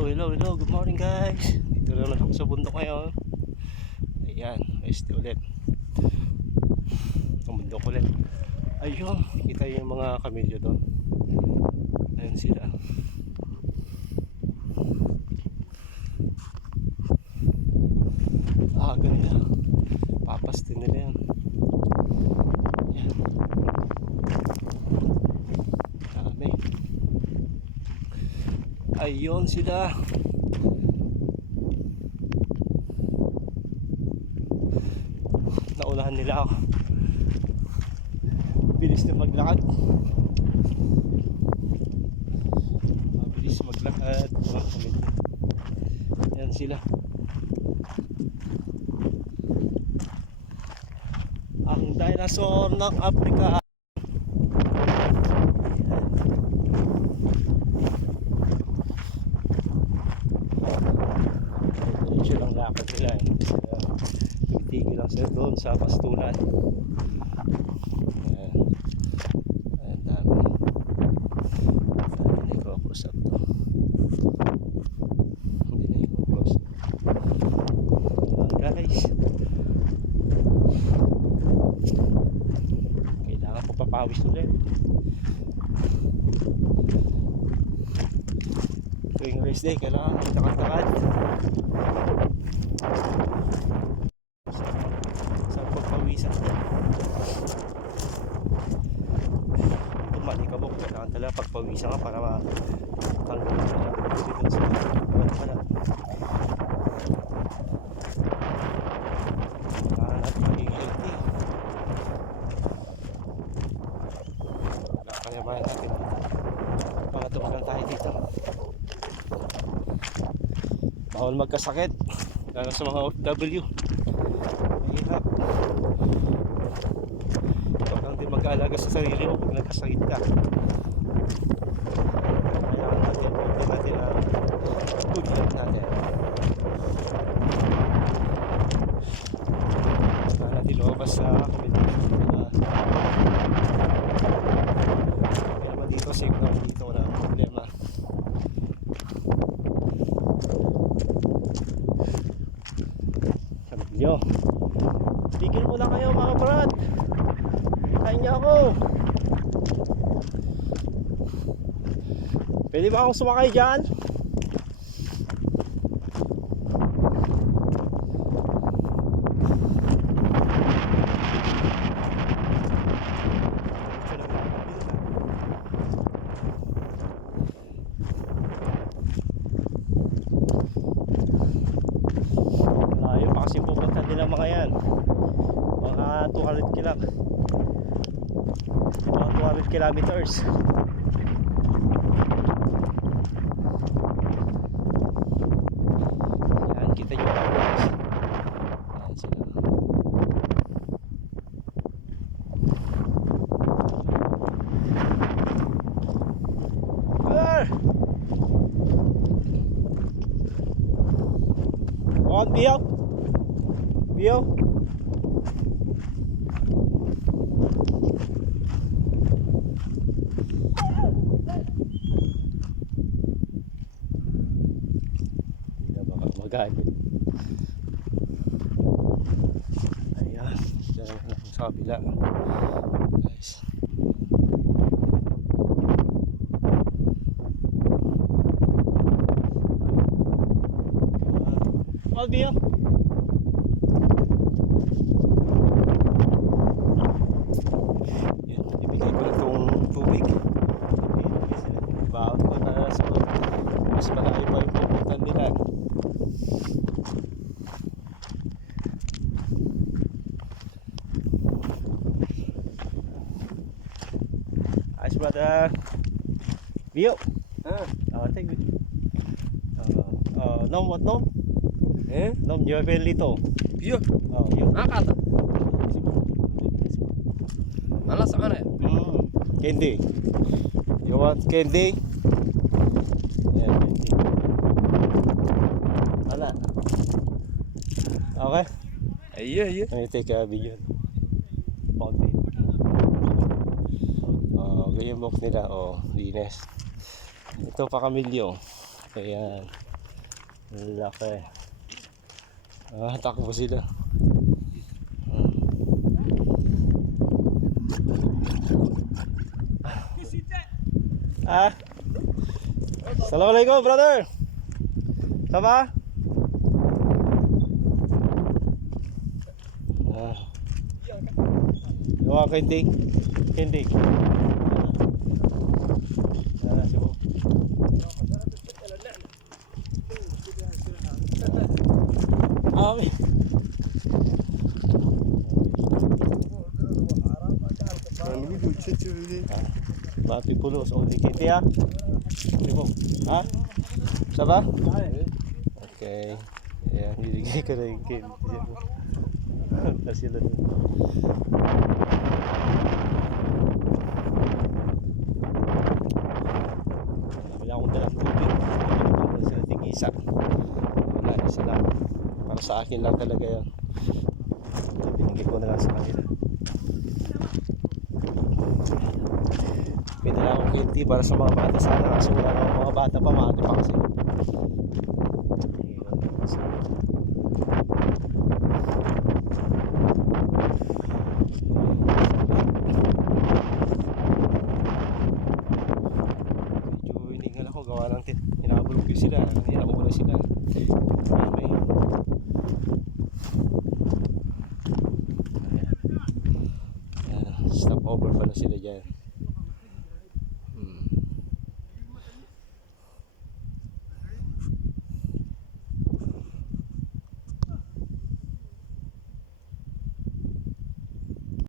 Hello, good morning guys. Dito na ako sa bundok ngayon. Ayan, este ulit. Ang bundok ulit. Ayun, kita yung mga kamilyo doon. Ayun sila. Aga nila. Papastin nila yan. Ayan. Dami. Ayun sila. Naunahan nila ako. Bilis na maglakad. Mabilis maglakad. Ayan sila. Ang dinosaur ng Africa. Diretso lang lakad nila. Tigil lang sila doon sa pastulan. Ayan. Ayan, dami. Hindi na i-close up to. Hindi na i-close up. Ayan guys. Kailangan ko papawis ulit. Tuwing race day, kailangan magtakad-takad. Sa pagpawisan ko. Dito malikabok, kailangan talaga pagpawisan ka para matanggal mo na dito sa buwan pala. Kailangan natin maging healthy. Kakayabayan natin. Pangatuwa lang tayo dito. Bawal magkasakit, lalo sa mga OFW. Mahirap. Ikaw lang din mag-aalaga sa sarili mo pag nagkasakit ka. Kailangan natin, huwag natin na good health natin. Kailangan natin lumabas sa community. Kaya naman dito, safe naman dito, wala problema. Yo, tigil muna kayo mga brad. Kain niyo ako. Pwede ba akong sumakay dyan? Kasi pupunta nila mga yan mga 200 kilometers. Yan, kita nyo pa guys. Yan sila. On Bio. Bio. Hindi na baka magalit. Ayan. Diyan sa kabila. Guys. On Bio. Ibigay ko na itong tubig. Baon ko na sa mas malayo pa yung pupuntan nila. Ayos brother. Bio. Take it. Nom what nom? Nom Jovelito. Bio. Bio. Angkat. Malas sana ya? Candy. You want candy? Yeah, candy. Wala. Okay? Iya. Let me take a video. Fountain. Ganyan box nila. Linis. Ito pa kamilyo. Ayan. Laki. Takbo sila. Ah. Assalamualaikum, brother. Sama? Yung kenting. Kenting. Sibo. Amin. Mati pulo sa uli kiti ha. Sibo. Ha? Sama? Okay. Ayan, niligay ko na yung game. Kasi lang. Wala akong dalang tubig. Wala sila tig-isa. Wala, isa lang. Para sa akin lang talaga yan. Binigay ko na lang sa kanila. Pinala akong kinti para sa mga bata sana. Kasi wala akong mga bata pa. Maaga pa kasi. Gawa ng hinabulog ko sila, hinabulog ko na sila. Okay. Stop over pala sila dyan.